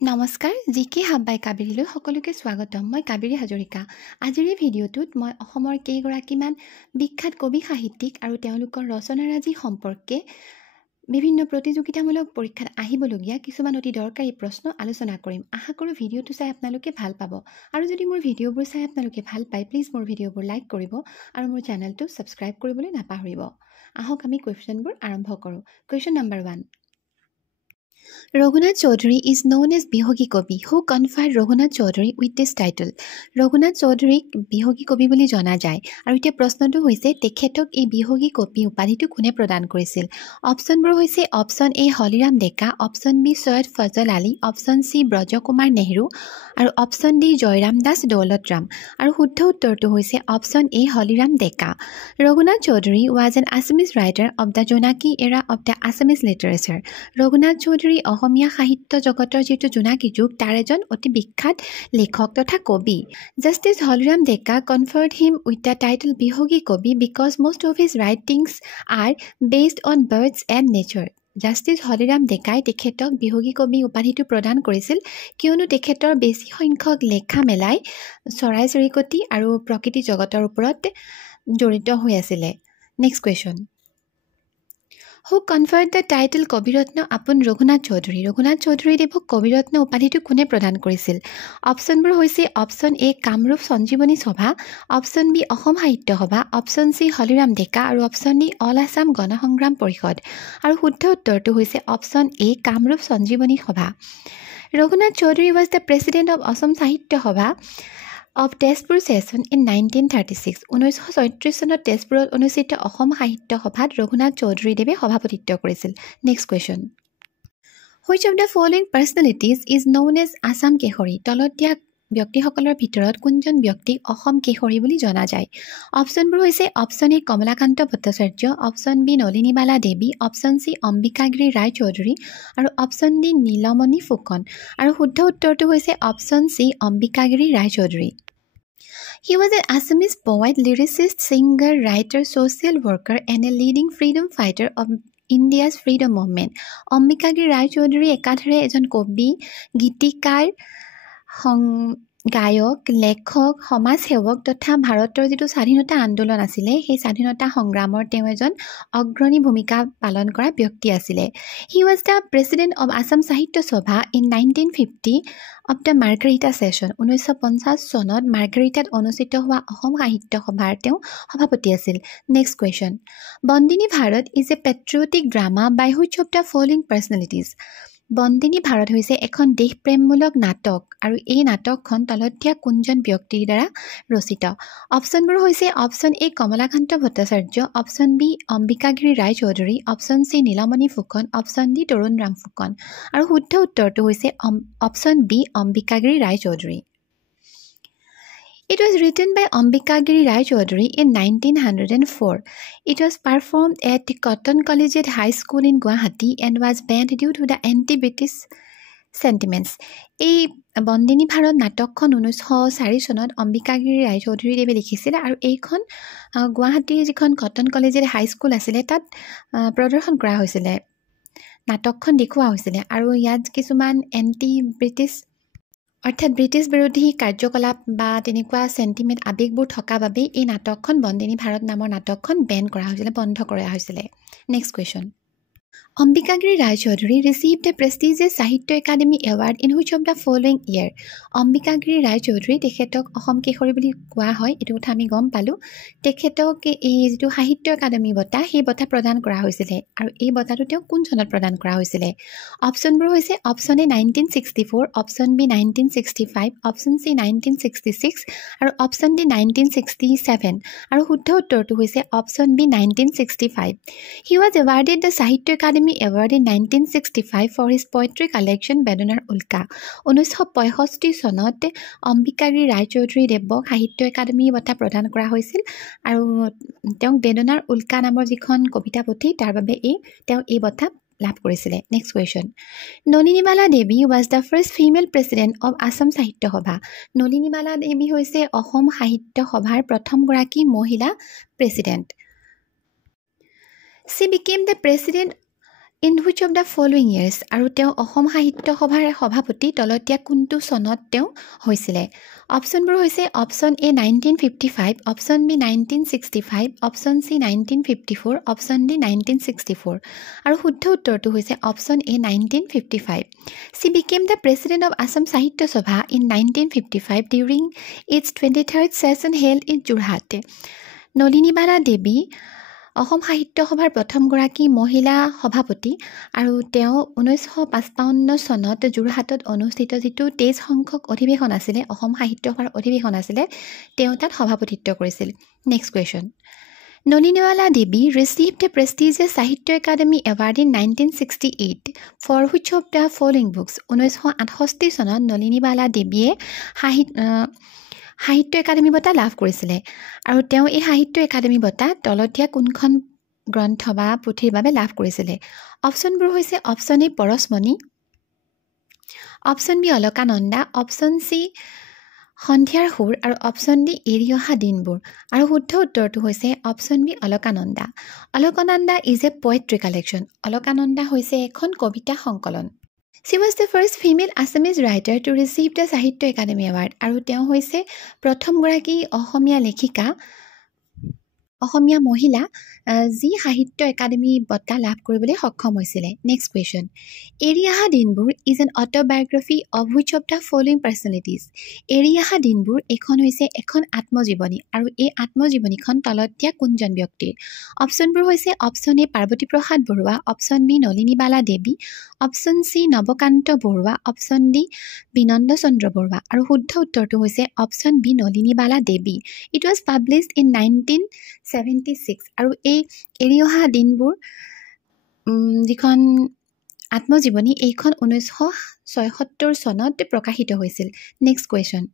নমস্কাৰ জিকে হাব বাই কাবেৰীলৈ সকলোকে স্বাগতম। মই কাবেৰী হাজৰিকা। আজিৰ এই ভিডিঅ'টোত মই অসমৰ কেইগৰাকীমান বিখ্যাত কবি সাহিত্যিক আৰু তেওঁলোকৰ ৰচনাৰাজি সম্পৰ্কে বিভিন্ন প্ৰতিযোগিতামূলক পৰীক্ষাত আহিবলগীয়া কিছুমান অতি দৰকাৰী প্ৰশ্ন আলোচনা কৰিম। আশা কৰোঁ ভিডিঅ'টো চাই আপোনালোকে ভাল পাব। আৰু যদি মোৰ ভিডিঅ'বোৰ চাই আপোনালোকে ভাল পায় প্লিজ মোৰ ভিডিঅ'বোৰ লাইক কৰিব আৰু মোৰ চেনেলটো ছাবস্ক্ৰাইব কৰিবলৈ নাপাহৰিব। আহক আমি কুৱেশ্যনবোৰ আৰম্ভ কৰোঁ। Question number 1. Raghunath Chaudhary is known as Bihogi Kavi. Who conferred Raghunath Chaudhary with this title? Raghunath Chaudhary Bihogi Kavi বুলি জনা যায় আৰু এতিয়া প্ৰশ্নটো হৈছে তেখেতক এই বিহগী কবি উপাধিটো কোনে প্ৰদান কৰিছিল? অপশ্যনবোৰ হৈছে option A Holiram Deka, option B Syed Fazal Ali, option C Brajkumar Nehru আৰু অপশ্যন ডি জয়ৰাম দাস দৌলতৰাম আৰু শুদ্ধ উত্তৰটো হৈছে option A Holiram Deka. Raghunath Chaudhary was an Assamese writer of the Jonaki era of the Assamese literature. Raghunath Chaudhary অসমীয়া সাহিত্য জগতৰ যিটো জোনাকী যুগ তাৰ এজন অতি বিখ্যাত লেখক তথা কবি। Justice Holiram Deka conferred him with the title Bihogi Kavi because most of his writings are based on birds and nature. Justice Holiram ডেকাই তেখেতক বিহগী কবি উপাধিটো প্ৰদান কৰিছিল কিয়নো তেখেতৰ বেছি সংখ্যক লেখা মেলাই চৰাই চিৰিকটি আৰু প্ৰকৃতি জগতৰ ওপৰত জড়িত হৈ আছিলে। Next question. Who conferred the title Kaviratna upon Raghunath Chaudhary? Raghunath Chaudhary দেৱক কবিৰত্ন উপাধিটো কোনে প্ৰদান কৰিছিল? অপশ্যনবোৰ হৈছে অপশ্যন এ কামৰূপ সঞ্জীৱনী সভা, অপশ্যন বি অসম সাহিত্য সভা, অপশ্যন চি হলিৰাম ডেকা আৰু অপশ্যন ডি অল আছাম গণসংগ্ৰাম পৰিষদ আৰু শুদ্ধ উত্তৰটো হৈছে অপশ্যন এ কামৰূপ সঞ্জীৱনী সভা। Raghunath Chaudhary was the president of Assam Sahitya Sabha of Tezpur session in 1936. 1936 চনত তেজপুৰত অনুষ্ঠিত অসম সাহিত্য সভাত ৰঘুনাথ চৌধুৰী দেৱে সভাপতিত্ব কৰিছিল। Next question. Which of the following personalities is known as Assam Kehori? তলত দিয়া ব্যক্তিসকলৰ ভিতৰত কোনজন ব্যক্তিক অসম কেশৰী বুলি জনা যায়? অপশ্যনবোৰ হৈছে option A Kamalakanta Bhattacharya, option B Nalinibala Devi, option C Ambikagiri Roy Choudhury আৰু অপশ্যন ডি নীলমণি ফুকন আৰু শুদ্ধ উত্তৰটো হৈছে option C Ambikagiri Roy Choudhury. He was an Assamese poet, lyricist, singer, writer, social worker, and a leading freedom fighter of India's freedom movement. Ambikagiri Roy Choudhury একাধাৰে এজন কবি, গীতিকাৰ, গায়ক, লেখক, সমাজসেৱক তথা ভাৰতৰ যিটো স্বাধীনতা আন্দোলন আছিলে সেই স্বাধীনতা সংগ্ৰামৰ তেওঁ এজন অগ্ৰণী ভূমিকা পালন কৰা ব্যক্তি আছিলে। He was the president of Assam Sahitya Sabha in 1950 of the Margarita session. 1950 চনত মাৰ্গাৰিটাত অনুষ্ঠিত হোৱা অসম সাহিত্য সভাৰ তেওঁ সভাপতি আছিল। Next question. Bandini Bharat is a patriotic drama by which of the following personalities? Bandini Bharat হৈছে এখন দেশপ্ৰেমমূলক নাটক আৰু এই নাটকখন তলত দিয়া কোনজন ব্যক্তিৰ দ্বাৰা ৰচিত? অপশ্যনবোৰ হৈছে option A Kamalakanta Bhattacharya, option B Ambikagiri Roy Choudhury, option C Nilmani Phukan, option D Tarunram Phukan আৰু শুদ্ধ উত্তৰটো হৈছে option B Ambikagiri Roy Choudhury. It was written by Ambikagiri Rai Chaudhary in 1904. It was performed at Cotton Collegiate High School in Guwahati and was banned due to the anti-British sentiments. এই বন্দিনী ভাৰত নাটকখন 1904 চনত অম্বিকাগিৰি ৰায় চৌধুৰী দেৱে লিখিছিল আৰু এইখন গুৱাহাটীৰ যিখন কটন কলেজিয়েট হাই স্কুল আছিলে তাত প্ৰদৰ্শন কৰা হৈছিলে। নাটকখন দেখুওৱা হৈছিলে আৰু ইয়াত কিছুমান এণ্টি ব্ৰিটিছ অৰ্থাৎ ব্ৰিটিছ বিৰোধী কাৰ্যকলাপ বা তেনেকুৱা চেণ্টিমেণ্ট আৱেগবোৰ থকা বাবেই এই নাটকখন বন্দিনী ভাৰত নামৰ নাটকখন বেন কৰা হৈছিলে, বন্ধ কৰা হৈছিলে। Next question. Ambikagiri Rai Chaudhary received a prestigious Sahitya Academy Award in which of the following year? Ambikagiri Rai Chaudhary তেখেতক অসম কেশৰী বুলি কোৱা হয়, এইটো কথা আমি গম পালোঁ। তেখেতক এই যিটো সাহিত্য একাডেমী বঁটা সেই বঁটা প্ৰদান কৰা হৈছিলে আৰু এই বঁটাটো তেওঁক কোন চনত প্ৰদান কৰা হৈছিলে? অপশ্যনবোৰ হৈছে option A 1964, option B 1965, option C 1966 আৰু অপশ্যন ডি 1967 আৰু শুদ্ধ উত্তৰটো হৈছে option B 1965। He was awarded the Sahitya Academy Award in 1965 for his poetry collection বেদনাৰ উল্কা। 1965 চনত অম্বিকাগিৰি ৰায় চৌধুৰী দেৱক সাহিত্য একাডেমী বঁটা প্ৰদান কৰা হৈছিল আৰু তেওঁক বেদনাৰ উল্কা নামৰ যিখন কবিতা পুথি তাৰ বাবে তেওঁ এই বঁটা লাভ কৰিছিলে। Next question. Nalinibala Devi was the first female president of Assam Sahitya সভা। নলিনীবালা দেৱী হৈছে অসম সাহিত্য সভাৰ প্ৰথমগৰাকী মহিলা president. She became the president in which of the following years আৰু তেওঁ অসম সাহিত্য সভাৰ সভাপতি তলতীয়া কোনটো চনত তেওঁ হৈছিলে অপশ্যনবোৰ হৈছে option A 1955 option B 1965 option C 1954 option D 1964 আৰু শুদ্ধ উত্তৰটো হৈছে option A 1955 she became the president of Assam Sahitya Sabha in 1955 during its 23rd session held in Jorhat Nalinibala Devi Assam Sahitya সভাৰ প্ৰথমগৰাকী মহিলা সভাপতি আৰু তেওঁ 1955 চনত যোৰহাটত অনুষ্ঠিত যিটো 23 সংখ্যক অধিৱেশন আছিলে অসম সাহিত্য সভাৰ অধিৱেশন আছিলে তেওঁ তাত সভাপতিত্ব কৰিছিল next question Nalinibala Devi received the prestigious Sahitya Academy Award in 1968 for which of the following books 1968 চনত নলিনীবালা দেৱীয়ে সাহিত্য একাডেমী বঁটা লাভ কৰিছিলে আৰু তেওঁ এই সাহিত্য একাডেমী বঁটা তলতীয়া কোনখন গ্ৰন্থ বা পুথিৰ বাবে লাভ কৰিছিলে অপশ্যনবোৰ হৈছে option A Parashmani option B Alakananda option C সন্ধিয়াৰ সুৰ আৰু অপশ্যন ডি এৰি অহা দিনবোৰ আৰু শুদ্ধ উত্তৰটো হৈছে option B Alakananda Alakananda is a poetry collection Alakananda হৈছে এখন কবিতা সংকলন She was the first female Assamese writer to receive the Sahitya Academy Award আৰু তেওঁ হৈছে প্ৰথমগৰাকী অসমীয়া লেখিকা অসমীয়া মহিলা যি সাহিত্য একাডেমী বঁটা লাভ কৰিবলৈ সক্ষম হৈছিলে নেক্সট কুৱেশ্যন এৰি অহা দিনবোৰ is an autobiography of which of the following personalities এৰি অহা দিনবোৰ এইখন হৈছে এখন আত্মজীৱনী আৰু এই আত্মজীৱনীখন তলতীয়া কোনজন ব্যক্তিৰ অপশ্যনবোৰ হৈছে option A Parbati Prasad Baruah option B Nalinibala Devi option C Nabakanta Baruah option D Binanda Chandra Baruah আৰু শুদ্ধ উত্তৰটো হৈছে option B Nalinibala Devi it was published in 1976 আৰু এই এৰি অহা দিনবোৰ যিখন আত্মজীৱনী এইখন 1976 চনত প্ৰকাশিত হৈছিল next question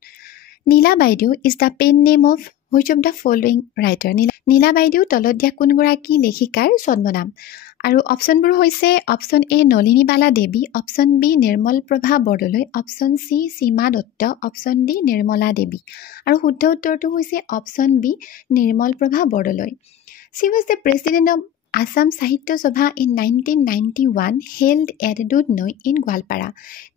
Nila Baideu is the pen name of which of the following writer Nila Baideu তলত দিয়া কোনগৰাকী লেখিকাৰ ছদ্মনাম আৰু অপশ্যনবোৰ হৈছে option A Nalinibala Devi option B Nirmal Prabha Bordoloi option C Seema Dutta option D Nirmala Devi আৰু শুদ্ধ উত্তৰটো হৈছে option B Nirmal Prabha Bordoloi She was the president of Assam Sahitya Sabha in 1991 held at Dudhnoi in Gwalpara.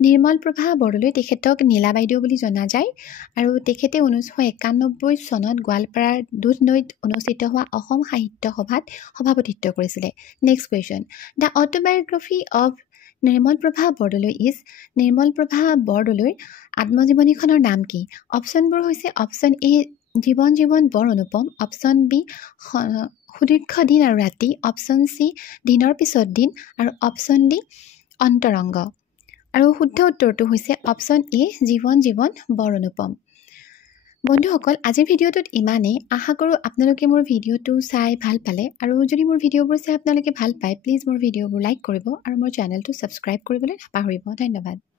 নিৰ্মল প্ৰভা বৰদলৈ তেখেতক নীলা বাইদেউ বুলি জনা যায় আৰু তেখেতে 1991 চনত গোৱালপাৰাৰ দুধনৈত অনুষ্ঠিত হোৱা অসম সাহিত্য সভাত সভাপতিত্ব কৰিছিলে next question the autobiography of Nirmal Prabha Bordoloi is Nirmal Prabha বৰদলৈৰ আত্মজীৱনীখনৰ নাম কি অপশ্যনবোৰ হৈছে অপশ্যন এ জীৱন জীৱন বৰ অনুপম অপশ্যন বি সুদীৰ্ঘ দিন আৰু ৰাতি অপশ্যন চি দিনৰ পিছত দিন আৰু অপশ্যন ডি অন্তৰংগ আৰু শুদ্ধ উত্তৰটো হৈছে অপশ্যন এ জীৱন জীৱন বৰ অনুপম বন্ধুসকল আজিৰ ভিডিঅ'টোত ইমানেই আশা কৰোঁ আপোনালোকে মোৰ ভিডিঅ'টো চাই ভাল পালে আৰু যদি মোৰ ভিডিঅ'বোৰ চাই আপোনালোকে ভাল পায় প্লিজ মোৰ ভিডিঅ'বোৰ লাইক কৰিব আৰু মোৰ চেনেলটো ছাবস্ক্ৰাইব কৰিবলৈ নাপাহৰিব ধন্যবাদ